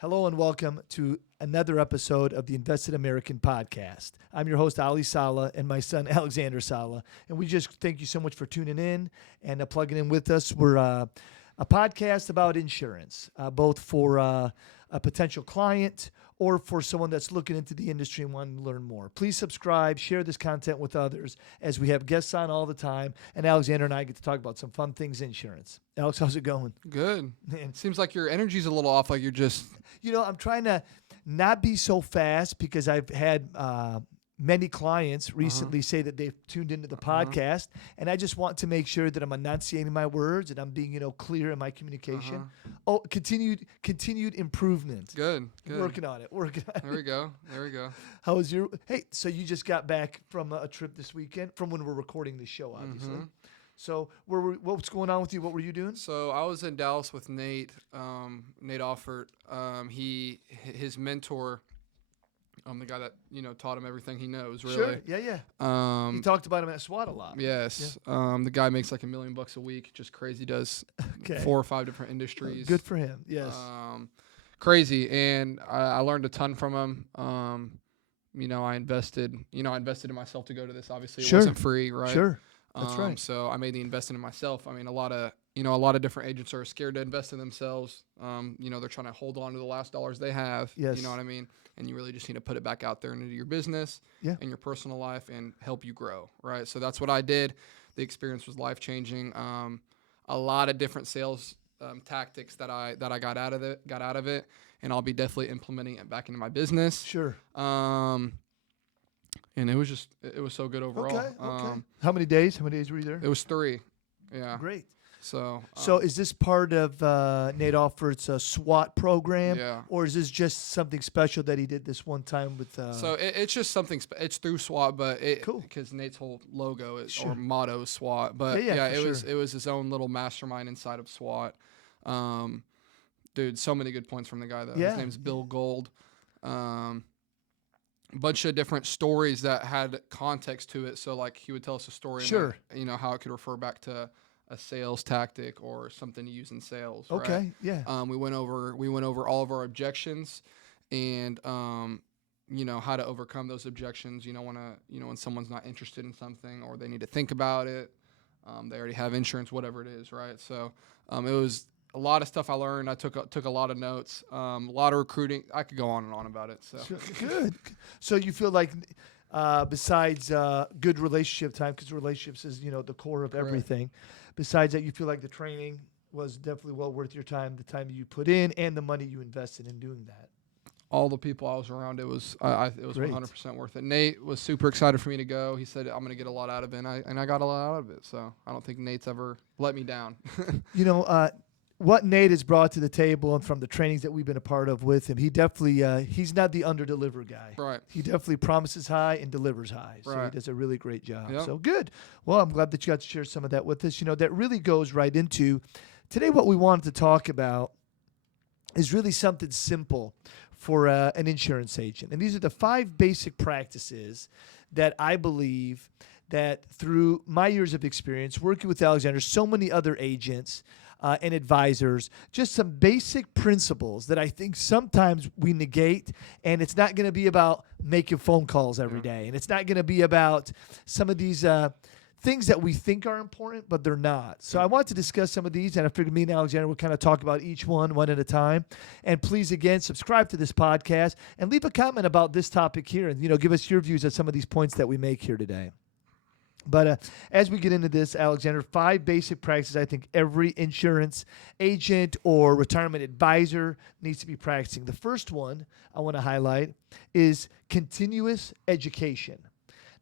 Hello and welcome to another episode of the Invested American podcast. I'm your host, Ali Saleh, and my son, Alexander Saleh. And we just thank you so much for tuning in and plugging in with us. We're a podcast about insurance, both for a potential client or for someone that's looking into the industry and wanting to learn more. Please subscribe, share this content with others as we have guests on all the time. And Alexander and I get to talk about some fun things insurance. Alex, how's it going? Good. Man. Seems like your energy's a little off, like you're just... You know, I'm trying to not be so fast because I've had many clients recently say that they've tuned into the podcast, and I just want to make sure that I'm enunciating my words and I'm being, clear in my communication. Oh, continued improvement. Good. Working on it. There we go. How was your... Hey, so you just got back from a trip this weekend, from when we're recording this show, obviously. So what's going on with you? What were you doing? So I was in Dallas with Nate, Nate Offert. His mentor, the guy that, taught him everything he knows, really. Sure, yeah. You talked about him at SWAT a lot. Yes. Yeah. The guy makes like $1 million a week, just crazy, does 4 or 5 different industries. Good for him, yes. Crazy, and I learned a ton from him. I invested in myself to go to this. Obviously, it wasn't free, right? Sure. That's right. So I made the investment in myself. I mean, a lot of different agents are scared to invest in themselves. They're trying to hold on to the last dollars they have. Yes. You know what I mean? And you really just need to put it back out there into your business and your personal life and help you grow, right? So that's what I did. The experience was life-changing. A lot of different sales tactics that I got out of it, and I'll be definitely implementing it back into my business. Sure. And it was so good overall. Okay. How many days were you there? It was 3. Yeah. Great. So is this part of Nate Offert's SWAT program? Yeah. Or is this just something special that he did this one time with... So it's just something... it's through SWAT, but cool. Because Nate's whole logo or motto is SWAT. But it was his own little mastermind inside of SWAT. Dude, so many good points from the guy, though. Yeah. His name's Bill Gold. Bunch of different stories that had context to it. So, like, he would tell us a story. Sure. And, how it could refer back to a sales tactic or something to use in sales. Okay. Right? Yeah. We went over all of our objections and, how to overcome those objections. When someone's not interested in something or they need to think about it, they already have insurance, whatever it is. Right. So, it was a lot of stuff I learned. I took a lot of notes, a lot of recruiting. I could go on and on about it. So Good. So you feel like besides good relationship time, because relationships is, the core of everything. Besides that, you feel like the training was definitely well worth your time, the time you put in and the money you invested in doing that. All the people I was around, it was Great. 100% worth it. Nate was super excited for me to go. He said, I'm going to get a lot out of it, and I got a lot out of it. So I don't think Nate's ever let me down. What Nate has brought to the table and from the trainings that we've been a part of with him, he definitely, he's not the under-deliver guy. Right. He definitely promises high and delivers high. So right. he does a really great job. Yep. So good. Well, I'm glad that you got to share some of that with us. That really goes right into today. What we wanted to talk about is really something simple for an insurance agent. And these are the 5 basic practices that I believe that through my years of experience working with Alexander, so many other agents, and advisors, just some basic principles that I think sometimes we negate, and it's not going to be about making phone calls every day, and it's not going to be about some of these things that we think are important, but they're not. So I want to discuss some of these, and I figured me and Alexander would kind of talk about each one at a time. And please, again, subscribe to this podcast and leave a comment about this topic here, and give us your views on some of these points that we make here today. But as we get into this, Alexander, 5 basic practices I think every insurance agent or retirement advisor needs to be practicing. The first one I want to highlight is continuous education.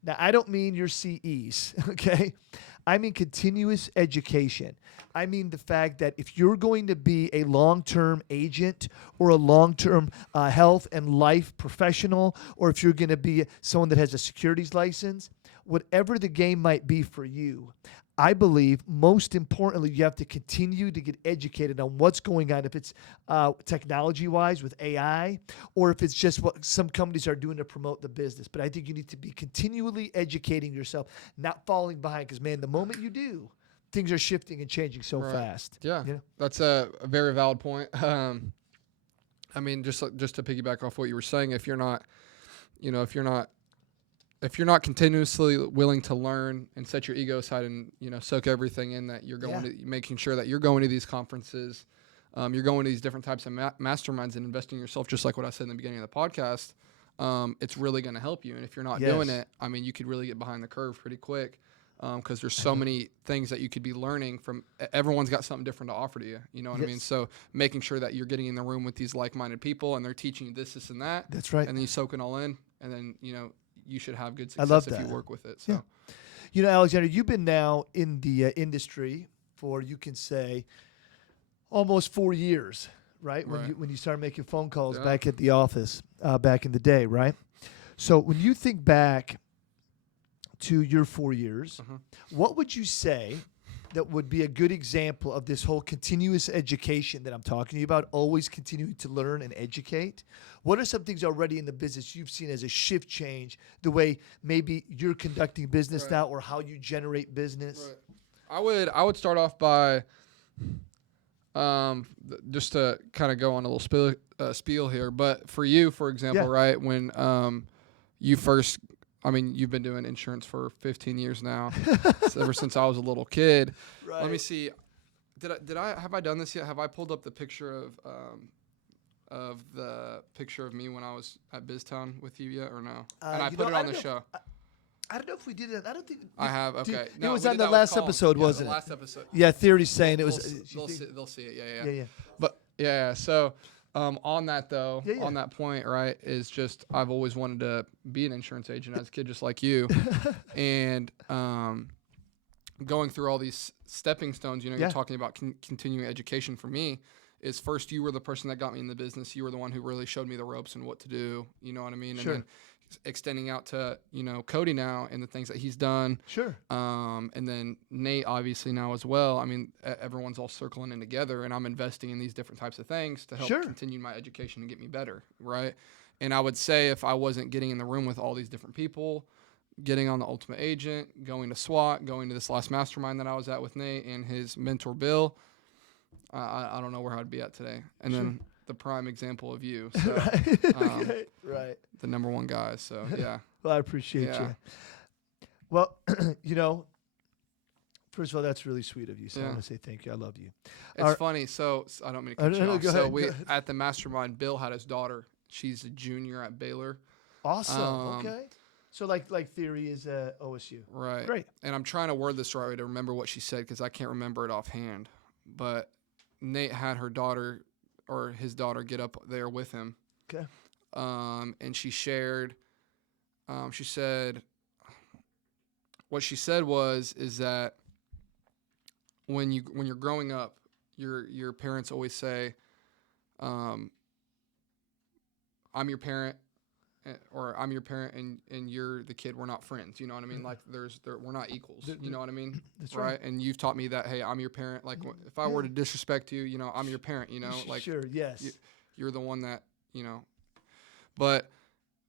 Now, I don't mean your CEs, okay? I mean continuous education. I mean the fact that if you're going to be a long-term agent or a long-term health and life professional, or if you're going to be someone that has a securities license, whatever the game might be for you, I believe most importantly, you have to continue to get educated on what's going on, if it's technology-wise with AI, or if it's just what some companies are doing to promote the business. But I think you need to be continually educating yourself, not falling behind, because, man, the moment you do, things are shifting and changing so fast. Yeah, that's a very valid point. I mean, just to piggyback off what you were saying, if you're not, you know, if you're not continuously willing to learn and set your ego aside and, you know, soak everything in, that you're going to making sure that you're going to these conferences, you're going to these different types of masterminds and investing in yourself, just like what I said in the beginning of the podcast, it's really going to help you. And if you're not doing it, I mean, you could really get behind the curve pretty quick, because there's so many things that you could be learning from. Everyone's got something different to offer to you. You know what I mean? So making sure that you're getting in the room with these like-minded people and they're teaching you this, and that. That's right. And then you soak it all in, and then, you know, you should have good I love success if that. you work with it. So. Yeah. You know, Alexander, you've been now in the industry for, you can say, almost 4 years, right? When you started making phone calls back at the office back in the day, right? So when you think back to your 4 years, what would you say that would be a good example of this whole continuous education that I'm talking to you about, always continuing to learn and educate? What are some things already in the business you've seen as a shift change, the way maybe you're conducting business now, or how you generate business? Right. I would start off by just to kind of go on a little spiel here. But for you, for example, right, when you first, I mean, you've been doing insurance for 15 years now, ever since I was a little kid. Right. Let me see. Have I done this yet? Have I pulled up the picture of the picture of me when I was at BizTown with you yet, or no? And I put it on the show. I don't know if we did it. I don't think I have. Okay, no, it was on the last episode, wasn't it? Last episode. Yeah, Theory's saying it was. They'll see it. Yeah. But yeah. So on that though, on that point, right, is just I've always wanted to be an insurance agent as a kid, just like you, and going through all these stepping stones. You know, you're talking about continuing education. For me, is first you were the person that got me in the business. You were the one who really showed me the ropes and what to do. You know what I mean? Sure. And then extending out to, you know, Cody now and the things that he's done. Sure. And then Nate obviously now as well. I mean, everyone's all circling in together, and I'm investing in these different types of things to help continue my education and get me better, right? And I would say if I wasn't getting in the room with all these different people, getting on the Ultimate Agent, going to SWAT, going to this last mastermind that I was at with Nate and his mentor Bill, I don't know where I'd be at today. And then the prime example of you. So, right. The number one guy. So, yeah. Well, I appreciate you. Well, you know, first of all, that's really sweet of you. So I want to say thank you. I love you. It's funny. So I don't mean to cut you off. So we at the mastermind, Bill had his daughter. She's a junior at Baylor. Awesome. Okay. So like Theory is OSU. Right. Great. And I'm trying to word this right way to remember what she said, because I can't remember it offhand. But Nate had her daughter, or his daughter, get up there with him. Okay. And she shared, she said, what she said is that when you're growing up, your parents always say, I'm your parent, or I'm your parent and you're the kid. We're not friends. You know what I mean? Like we're not equals. You know what I mean? That's right. And you've taught me that, hey, I'm your parent. Like if I were to disrespect you, you know, I'm your parent. You know, like yes. You're the one that, you know. But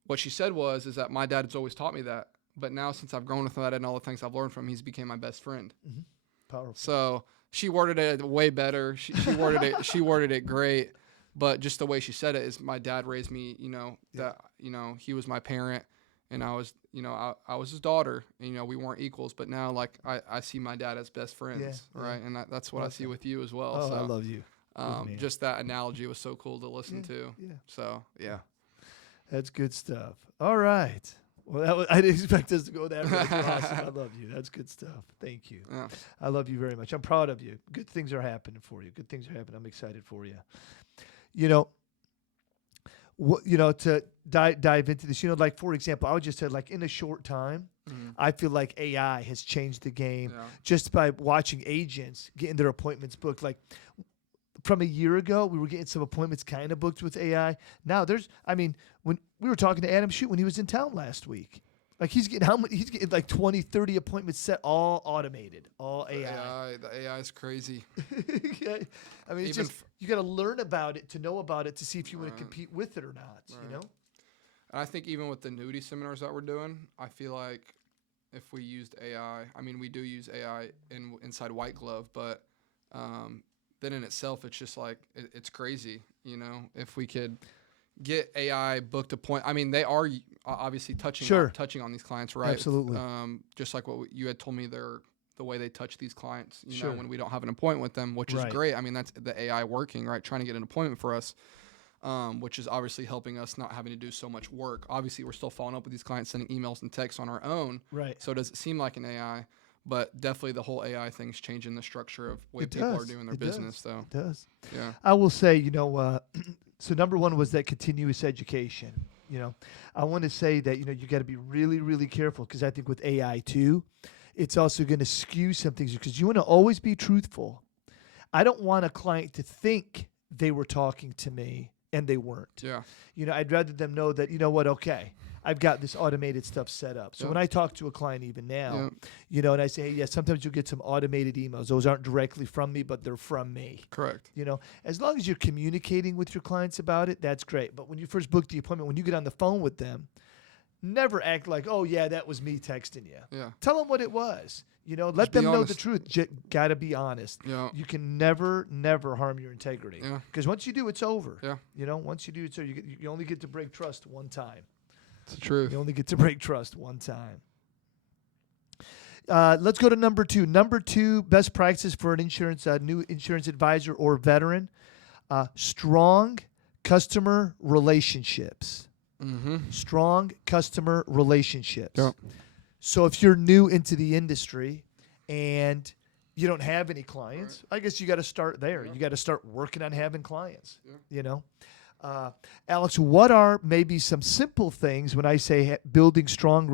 what she said is that my dad has always taught me that. But now since I've grown with that and all the things I've learned from him, he's became my best friend. Mm-hmm. Powerful. So she worded it way better. She worded it great. But just the way she said it is, my dad raised me, you know, that, you know, he was my parent and I was, you know, I was his daughter, and, you know, we weren't equals, but now like I see my dad as best friends. Right. And that's what I see with you as well. Oh, so I love you. Just that analogy was so cool to listen to. Yeah. So, yeah. That's good stuff. All right. Well, I didn't expect us to go that route. Awesome. I love you. That's good stuff. Thank you. Yeah. I love you very much. I'm proud of you. Good things are happening for you. Good things are happening. I'm excited for you. You know, to dive into this, you know, like, for example, I would just say, like, in a short time, I feel like AI has changed the game just by watching agents getting their appointments booked. Like, from a year ago, we were getting some appointments kind of booked with AI. Now when we were talking to Adam Shute when he was in town last week, like he's getting like 20, 30 appointments set, all automated, all AI. The AI is crazy. I mean, it's just, you got to learn about it to know about it to see if you want to compete with it or not, you know? And I think even with the nudie seminars that we're doing, I feel like if we used AI, I mean, we do use AI inside White Glove, but then in itself, it's just like it's crazy. You know, if we could get AI booked appointment. I mean, they are obviously touching on these clients, right? Absolutely. Just like what you had told me, the way they touch these clients, you Sure. know, when we don't have an appointment with them, which Right. is great. I mean, that's the AI working, right? Trying to get an appointment for us, which is obviously helping us not having to do so much work. Obviously, we're still following up with these clients, sending emails and texts on our own. Right. So it doesn't seem like an AI, but definitely the whole AI thing's changing the structure of way It people does. are doing their It business, does. though. It does. Yeah. I will say, so number one was that continuous education. I want to say that, you got to be really, really careful, because I think with AI too, it's also going to skew some things, because you want to always be truthful. I don't want a client to think they were talking to me and they weren't. Yeah. I'd rather them know that, okay, I've got this automated stuff set up. So Yeah. when I talk to a client even now, Yeah. and I say, hey, yeah, sometimes you'll get some automated emails. Those aren't directly from me, but they're from me. Correct. As long as you're communicating with your clients about it, that's great. But when you first book the appointment, when you get on the phone with them, never act like, oh, yeah, that was me texting you. Yeah. Tell them what it was. Let Just them be know the honest. truth. Got to be honest. Yeah. You can never, never harm your integrity. Yeah. Because once you do, it's over. Yeah. Once you do, it's over. You only get to break trust one time. It's the truth. You only get to break trust one time. Let's go to number two. Number two, best practices for an new insurance advisor or veteran. Strong customer relationships. Mm-hmm. Strong customer relationships. Yep. So if you're new into the industry and you don't have any clients, I guess you got to start there. Yeah. You got to start working on having clients. Yeah. Alex, what are maybe some simple things when I say building strong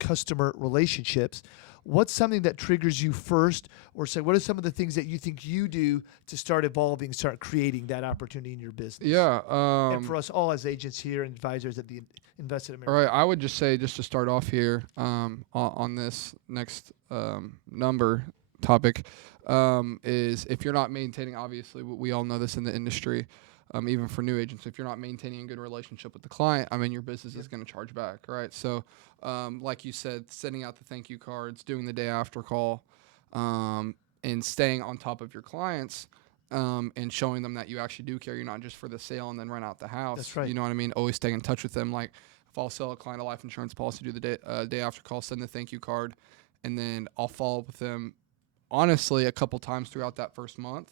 customer relationships? What's something that triggers you first, or say what are some of the things that you think you do to start evolving, start creating that opportunity in your business? Yeah. And for us all as agents here and advisors at the Invested America. All right. I would just say, just to start off here on this next number topic, is if you're not maintaining, obviously we all know this in the industry, even for new agents, if you're not maintaining a good relationship with the client, I mean, your business is going to charge back, right? So, like you said, sending out the thank you cards, doing the day after call, and staying on top of your clients, and showing them that you actually do care. You're not just for the sale and then rent out the house. That's right. You know what I mean? Always stay in touch with them. Like if I'll sell a client a life insurance policy, do the day after call, send the thank you card, and then I'll follow up with them honestly a couple times throughout that first month,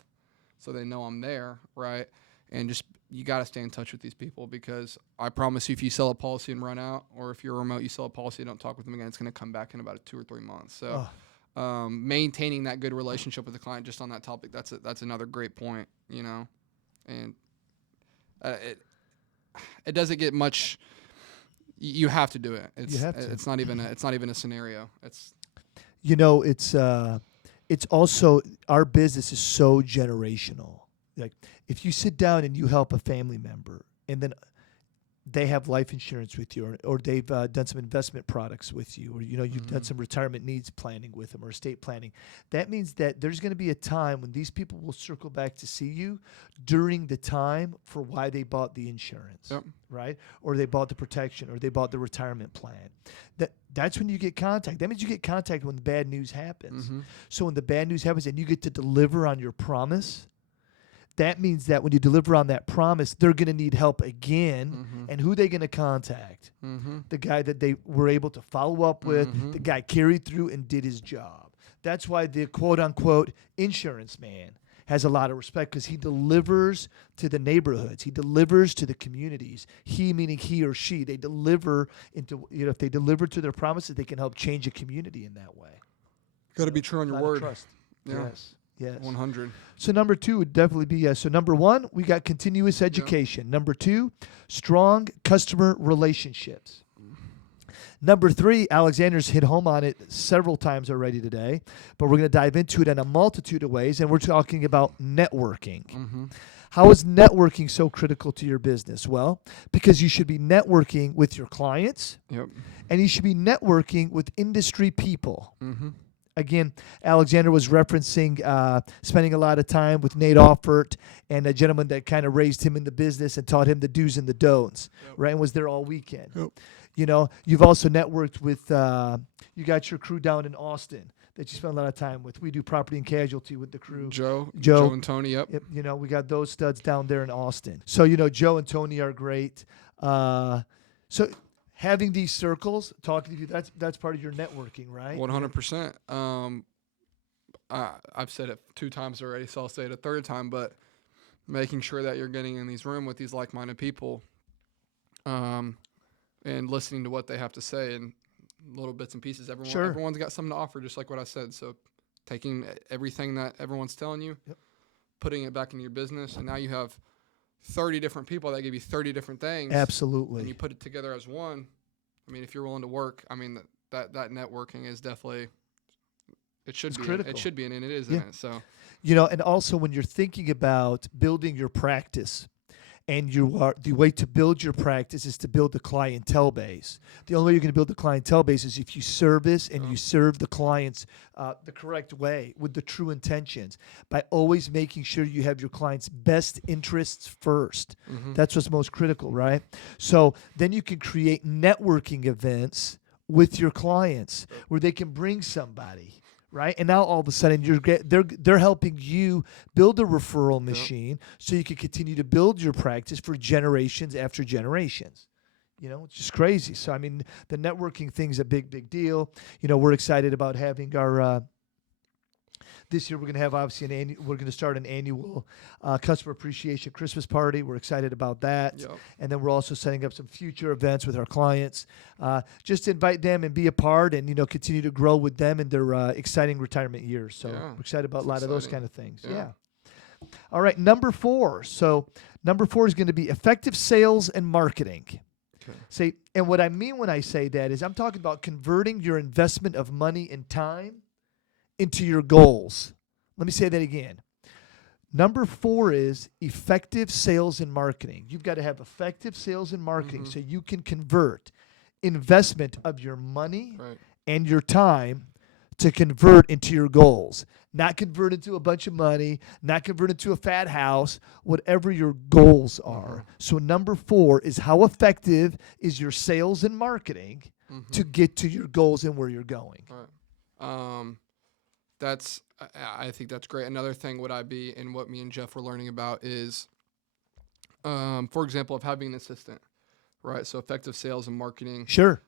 so they know I'm there, right? And just you got to stay in touch with these people, because I promise you, if you sell a policy and run out, or if you're remote, you sell a policy and don't talk with them again, it's going to come back in about 2 or 3 months. So maintaining that good relationship with the client, just on that topic, that's another great point, and it doesn't get much. You have to do it. It's not even a scenario. It's also, our business is so generational. Like if you sit down and you help a family member, and then they have life insurance with you, or they've done some investment products with you, or you've done some retirement needs planning with them, or estate planning, that means that there's going to be a time when these people will circle back to see you during the time for why they bought the insurance, right? Or they bought the protection, or they bought the retirement plan. That's when you get contact. That means you get contact when the bad news happens. So when the bad news happens and you get to deliver on your promise, that means that when you deliver on that promise, they're going to need help again. And who are they going to contact? The guy that they were able to follow up with, the guy carried through and did his job. That's why the quote-unquote insurance man has a lot of respect, because he delivers to the neighborhoods. He delivers to the communities. He, meaning he or she, they deliver into, if they deliver to their promises, they can help change a community in that way. Got to be true on your word. Trust. Yeah. Yes. 100. So number two would definitely be, so number one, we got continuous education. Number two, strong customer relationships. Number three, Alexander's hit home on it several times already today, but we're going to dive into it in a multitude of ways, and we're talking about networking. How is networking so critical to your business? Well, because you should be networking with your clients, and you should be networking with industry people. Again, Alexander was referencing spending a lot of time with Nate Offert and a gentleman that kind of raised him in the business and taught him the do's and the don'ts, right? And was there all weekend. You've also networked with, you got your crew down in Austin that you spend a lot of time with. We do property and casualty with the crew. Joe and Tony. Yep. You know, we got those studs down there in Austin. So, you know, Joe and Tony are great. So having these circles, talking to you, that's part of your networking, right? 100%. I've said it 2 times already, so I'll say it a third time, but making sure that you're getting in these rooms with these like-minded people, and listening to what they have to say and little bits and pieces. Everyone's got something to offer, just like what I said. So taking everything that everyone's telling you, putting it back into your business, and now you have 30 different people that give you 30 different things. Absolutely. And you put it together as one. I mean, if you're willing to work, I mean, that networking is definitely, it's critical. It should be, and it is in it. So, you know, and also when you're thinking about building your practice, and the way to build your practice is to build the clientele base. The only way you're going to build the clientele base is if you service and you serve the clients the correct way with the true intentions, by always making sure you have your clients' best interests first. That's what's most critical, right? So then you can create networking events with your clients where they can bring somebody. Right, and now all of a sudden they're helping you build a referral machine, so you can continue to build your practice for generations after generations. You know, it's just crazy. So I mean, the networking thing's a big deal. You know, we're excited about having our. This year we're going to have obviously we're going to start an annual customer appreciation Christmas party. We're excited about that. Yep. And then we're also setting up some future events with our clients. Just invite them and be a part, and, you know, continue to grow with them in their exciting retirement years. So we're excited about a lot of those kind of things. Yeah. All right, number 4. So number 4 is going to be effective sales and marketing. Okay. And what I mean when I say that is I'm talking about converting your investment of money and time into your goals. Let me say that again. Number 4 is effective sales and marketing. You've got to have effective sales and marketing so you can convert investment of your money and your time to convert into your goals. Not convert into a bunch of money, not convert into a fat house, whatever your goals are. So number 4 is how effective is your sales and marketing to get to your goals and where you're going. I think that's great. Another thing and what me and Jeff were learning about is, for example, of having an assistant, right? So effective sales and marketing. Sure.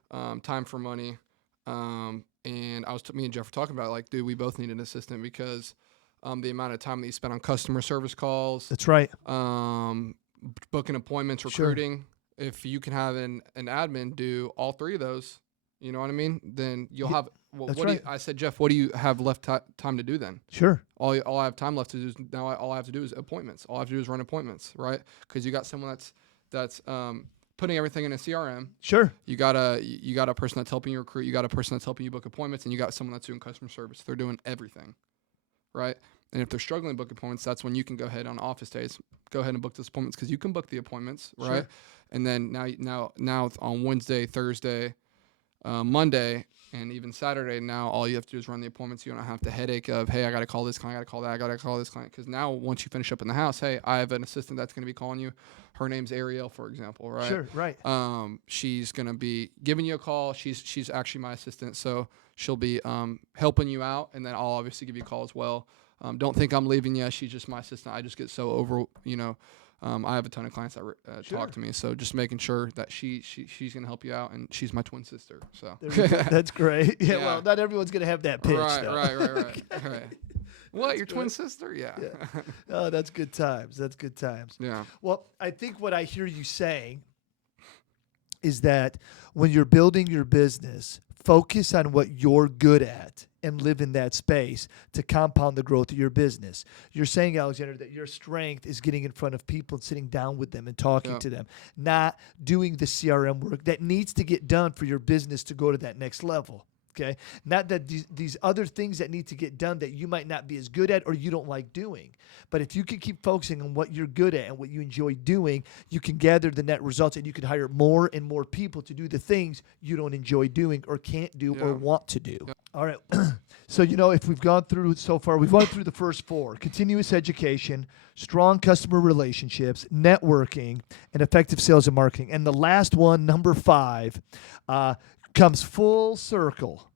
Time for money. And me and Jeff were talking about, like, dude, we both need an assistant because the amount of time that you spend on customer service calls. That's right. Booking appointments, recruiting. Sure. If you can have an admin do all 3 of those, you know what I mean? Then you'll have. Well, I said, Jeff, what do you have left time to do then? Sure. All I have time left to do is all I have to do is appointments. All I have to do is run appointments, right? Because you got someone that's putting everything in a CRM. Sure. You got a person that's helping you recruit. You got a person that's helping you book appointments, and you got someone that's doing customer service. They're doing everything, right? And if they're struggling to book appointments, that's when you can go ahead on office days, go ahead and book those appointments because you can book the appointments, right? Sure. And then now on Wednesday, Thursday, Monday, and even Saturday, now all you have to do is run the appointments. You don't have the headache of, hey, I got to call this client, I got to call that, I got to call this client. Because now once you finish up in the house, hey, I have an assistant that's going to be calling you. Her name's Ariel, for example, right? Sure, right. She's going to be giving you a call. She's actually my assistant, so she'll be helping you out, and then I'll obviously give you a call as well. Don't think I'm leaving you. She's just my assistant. I just get so I have a ton of clients that talk to me, so just making sure that she's gonna help you out, and she's my twin sister. So that's great. Yeah, well, not everyone's gonna have that pitch. Right. What, your twin sister? Yeah. Oh, that's good times. Yeah. Well, I think what I hear you saying is that when you're building your business, focus on what you're good at and live in that space to compound the growth of your business. You're saying, Alexander, that your strength is getting in front of people and sitting down with them and talking to them, not doing the CRM work that needs to get done for your business to go to that next level. Okay, not that these other things that need to get done that you might not be as good at or you don't like doing. But if you can keep focusing on what you're good at and what you enjoy doing, you can gather the net results, and you can hire more and more people to do the things you don't enjoy doing or can't do or want to do. All right. So, if we've gone through so far, we've gone through the first 4: continuous education, strong customer relationships, networking, and effective sales and marketing. And the last one, number 5, comes full circle.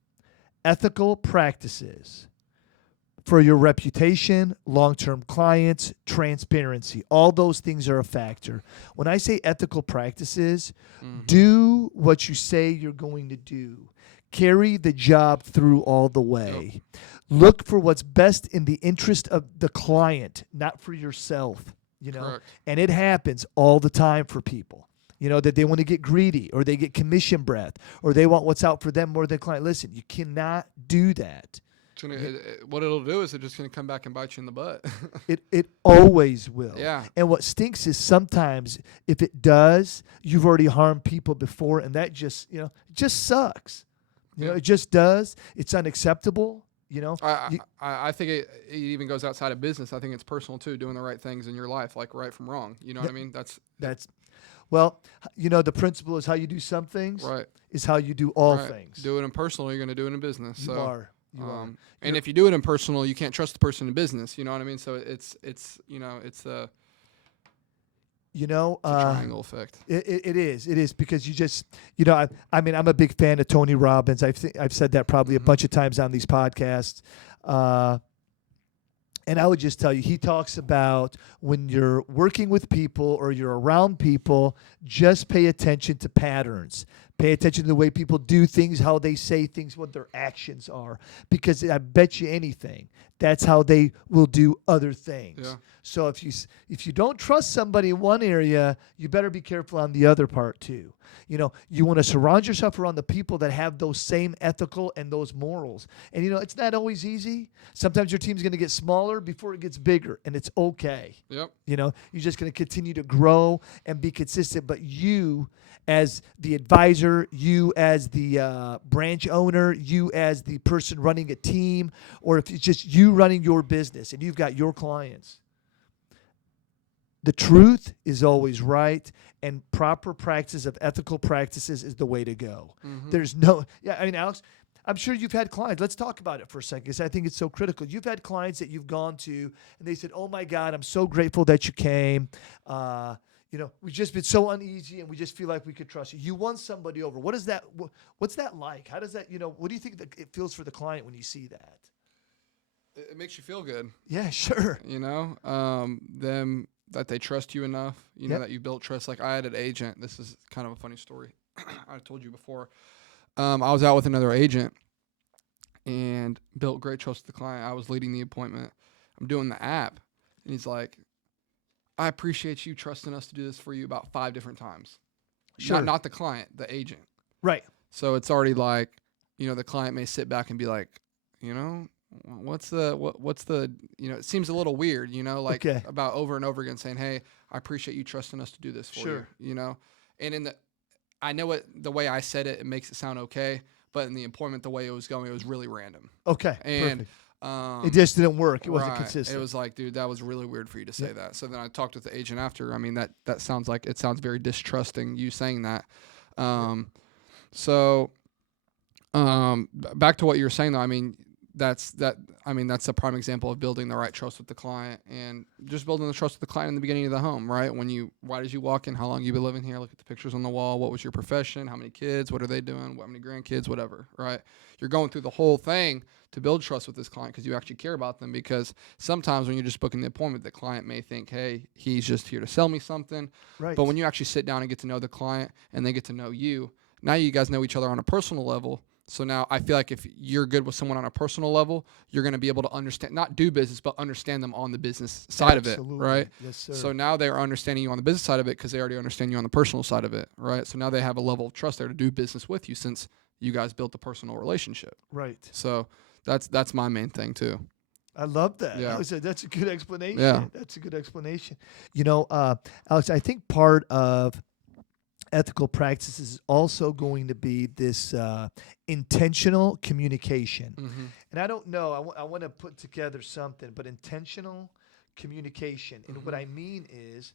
ethical practices for your reputation, long-term clients, transparency. All those things are a factor. When I say ethical practices, do what you say you're going to do. Carry the job through all the way. Look for what's best in the interest of the client, not for yourself, Correct. And it happens all the time for people. That they want to get greedy, or they get commission breath, or they want what's out for them more than the client. Listen, you cannot do that. What it'll do is it's just going to come back and bite you in the butt. It always will. Yeah. And what stinks is sometimes if it does, you've already harmed people before, and that just sucks. It just does. It's unacceptable. I think it even goes outside of business. I think it's personal too, doing the right things in your life, like right from wrong. You know what I mean? Well, the principle is how you do some things is how you do all things. Do it in personal, you're going to do it in business. You are. And if you do it in personal, you can't trust the person in business. You know what I mean? So it's a triangle effect. It is because you just I'm a big fan of Tony Robbins. I've said that probably a bunch of times on these podcasts. And I would just tell you, he talks about when you're working with people or you're around people, just pay attention to patterns. Pay attention to the way people do things, how they say things, what their actions are. Because I bet you anything, that's how they will do other things. Yeah. So if you don't trust somebody in one area, you better be careful on the other part too. You want to surround yourself around the people that have those same ethical and those morals. And, it's not always easy. Sometimes your team's going to get smaller before it gets bigger, and it's okay. Yep. You're just going to continue to grow and be consistent. But you as the advisor, you as the branch owner, you as the person running a team, or if it's just you running your business and you've got your clients, the truth is always right, and proper practice of ethical practices is the way to go. There's Alex, I'm sure you've had clients. Let's talk about it for a second because I think it's so critical. You've had clients that you've gone to and they said, "Oh my God, I'm so grateful that you came. We've just been so uneasy and we just feel like we could trust you." You won somebody over. What's that like? How does that, what do you think that it feels for the client when you see that? It makes you feel good. Yeah, sure. Them that they trust you enough, that you built trust. Like I had an agent. This is kind of a funny story. I told you before. I was out with another agent and built great trust with the client. I was leading the appointment. I'm doing the app, and he's like, "I appreciate you trusting us to do this for you about 5 different times." Sure. Not the client, the agent. Right. So it's already like, the client may sit back and be like, what's the it seems a little weird, about over and over again saying, "Hey, I appreciate you trusting us to do this for you," and I know the way I said it makes it sound okay, but in the appointment, the way it was going, it was really random. Okay. And perfect. It just didn't work. It wasn't consistent. It was like, dude, that was really weird for you to say that. So then I talked with the agent after. I mean, that sounds very distrusting, you saying that. Back to what you were saying though. I mean, that's a prime example of building the right trust with the client, and just building the trust with the client in the beginning of the home, right? Why did you walk in? How long you been living here? Look at the pictures on the wall. What was your profession? How many kids? What are they doing? How many grandkids? Whatever, right? You're going through the whole thing to build trust with this client because you actually care about them. Because sometimes when you're just booking the appointment, the client may think, "Hey, he's just here to sell me something." Right. But when you actually sit down and get to know the client and they get to know you, now you guys know each other on a personal level. So now I feel like if you're good with someone on a personal level, you're going to be able to understand, not do business, but understand them on the business side of it, right? Yes, sir. So now they're understanding you on the business side of it because they already understand you on the personal side of it, right? So now they have a level of trust there to do business with you since you guys built a personal relationship. Right. So that's my main thing too. I love that. Yeah. That's a good explanation. Yeah. That's a good explanation. Alex, I think part of ethical practices is also going to be this intentional communication. And I don't know, I want to put together something, but intentional communication. And what I mean is,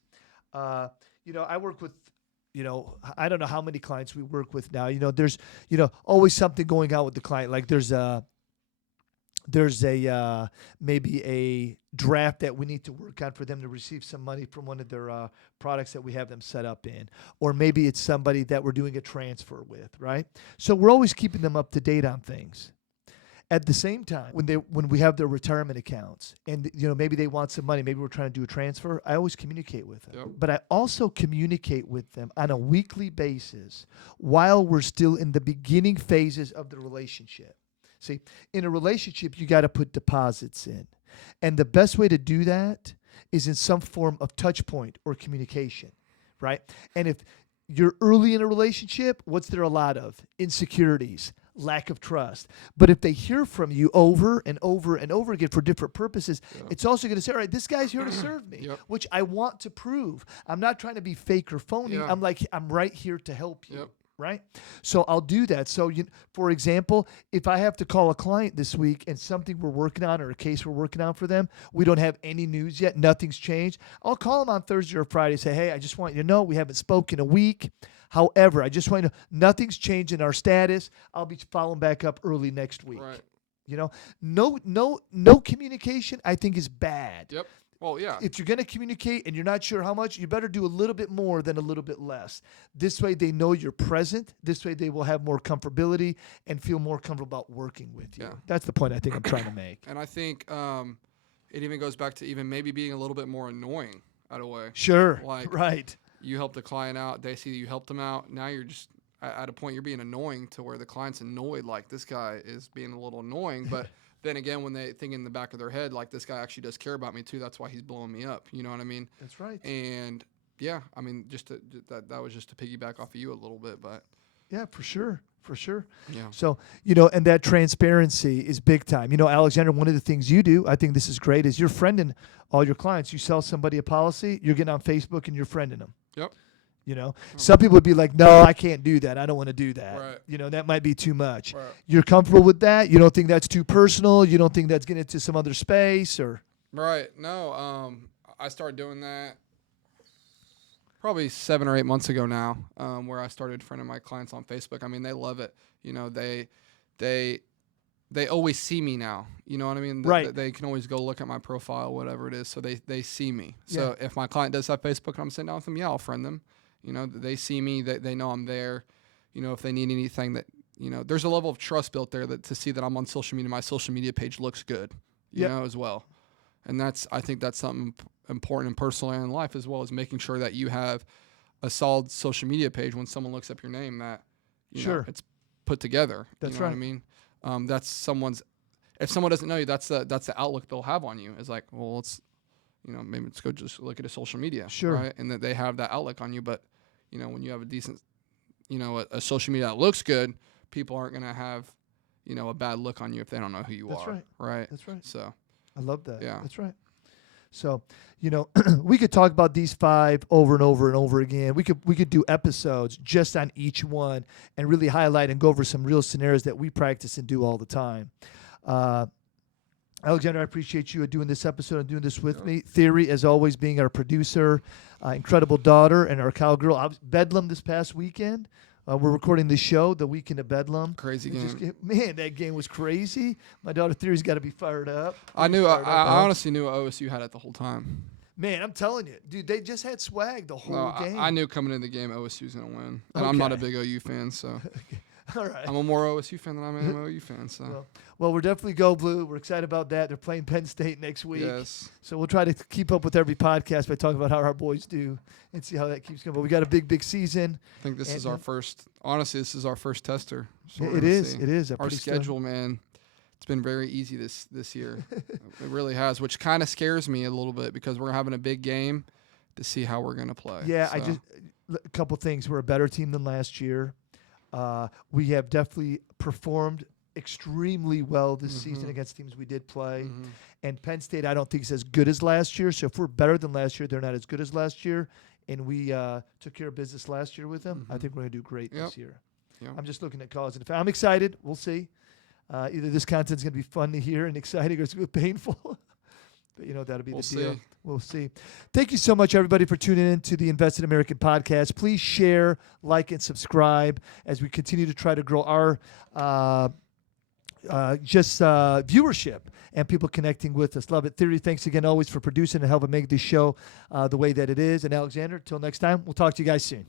I work with, I don't know how many clients we work with now. There's, always something going on with the client. Like there's maybe a draft that we need to work on for them to receive some money from one of their products that we have them set up in. Or maybe it's somebody that we're doing a transfer with, right? So we're always keeping them up to date on things. At the same time, when we have their retirement accounts and maybe they want some money, maybe we're trying to do a transfer, I always communicate with them. Yep. But I also communicate with them on a weekly basis while we're still in the beginning phases of the relationship. See, in a relationship, you got to put deposits in. And the best way to do that is in some form of touch point or communication, right? And if you're early in a relationship, what's there a lot of? Insecurities, lack of trust. But if they hear from you over and over and over again for different purposes, it's also going to say, all right, this guy's here to serve me, which I want to prove. I'm not trying to be fake or phony. I'm like, I'm right here to help you. Right? So I'll do that. So, for example, if I have to call a client this week and something we're working on or a case we're working on for them, we don't have any news yet, nothing's changed, I'll call them on Thursday or Friday and say, hey, I just want you to know we haven't spoken a week. However, I just want you to know nothing's changed in our status. I'll be following back up early next week. Right. No communication, I think, is bad. Yep. Well, yeah. If you're going to communicate and you're not sure how much, you better do a little bit more than a little bit less. This way they know you're present. This way they will have more comfortability and feel more comfortable about working with you. That's the point I think I'm trying to make. And I think it even goes back to even maybe being a little bit more annoying out of way. Sure. Like, right. You help the client out. They see that you helped them out. Now you're just at a point you're being annoying to where the client's annoyed, like this guy is being a little annoying. But then again, when they think in the back of their head, like this guy actually does care about me too, that's why he's blowing me up. You know what I mean? That's right. And yeah, I mean, that was just to piggyback off of you a little bit, but yeah, for sure. For sure. Yeah. So, and that transparency is big time. Alexander, one of the things you do, I think this is great, is you're friending all your clients. You sell somebody a policy, you're getting on Facebook and you're friending them. Yep. Some people would be like, no, I can't do that. I don't want to do that. Right. That might be too much. Right. You're comfortable with that? You don't think that's too personal? You don't think that's getting into some other space or? Right. No, I started doing that probably 7 or 8 months ago now, where I started friending my clients on Facebook. I mean, they love it. They always see me now. You know what I mean? Right. They can always go look at my profile, whatever it is. So they see me. So if my client does have Facebook and I'm sitting down with them, I'll friend them. They see me, they know I'm there. If they need anything that, there's a level of trust built there that to see that I'm on social media, my social media page looks good, as well. And I think that's something important and personal in life, as well as making sure that you have a solid social media page when someone looks up your name that, it's put together. That's you know right. what I mean? That's if someone doesn't know you, that's the outlook they'll have on you. Is like, well, let's, maybe let's go just look at his social media. Sure. Right. And that they have that outlook on you. But, when you have a decent, a social media that looks good, people aren't going to have, a bad look on you if they don't know who you are. That's right. Right. That's right. So I love that. Yeah. That's right. So, we could talk about these 5 over and over and over again. We could do episodes just on each one and really highlight and go over some real scenarios that we practice and do all the time. Alexander, I appreciate you doing this episode and doing this with me. Theory, as always, being our producer, incredible daughter, and our cowgirl. I was Bedlam this past weekend. We're recording this show the weekend of Bedlam. Crazy game. Man, that game was crazy. My daughter Theory's got to be fired up. I honestly knew OSU had it the whole time. Man, I'm telling you, dude, they just had swag the whole game. I knew coming into the game OSU was going to win. And I'm not a big OU fan, so. All right. I'm a more OSU fan than I'm an OU fan, so. Well, we're definitely Go Blue. We're excited about that. They're playing Penn State next week. Yes. So we'll try to keep up with every podcast by talking about how our boys do and see how that keeps going. But we got a big season. I think this is our first, honestly, this is our first tester. So it is. It is. Our schedule, man, it's been very easy this year. It really has, which kind of scares me a little bit because we're having a big game to see how we're going to play. Yeah, so. A couple things. We're a better team than last year. We have definitely performed extremely well this season against teams we did play. And Penn State, I don't think is as good as last year. So if we're better than last year, they're not as good as last year. And we took care of business last year with them. I think we're going to do great this year. Yep. I'm just looking at cause and effect. I'm excited. We'll see. Either this content's going to be fun to hear and exciting or it's going to be painful. But, that'll be the deal. We'll see. Thank you so much, everybody, for tuning in to the Invested American podcast. Please share, like, and subscribe as we continue to try to grow our viewership and people connecting with us. Love it. Theory, thanks again always for producing and helping make this show the way that it is. And Alexander, until next time, we'll talk to you guys soon.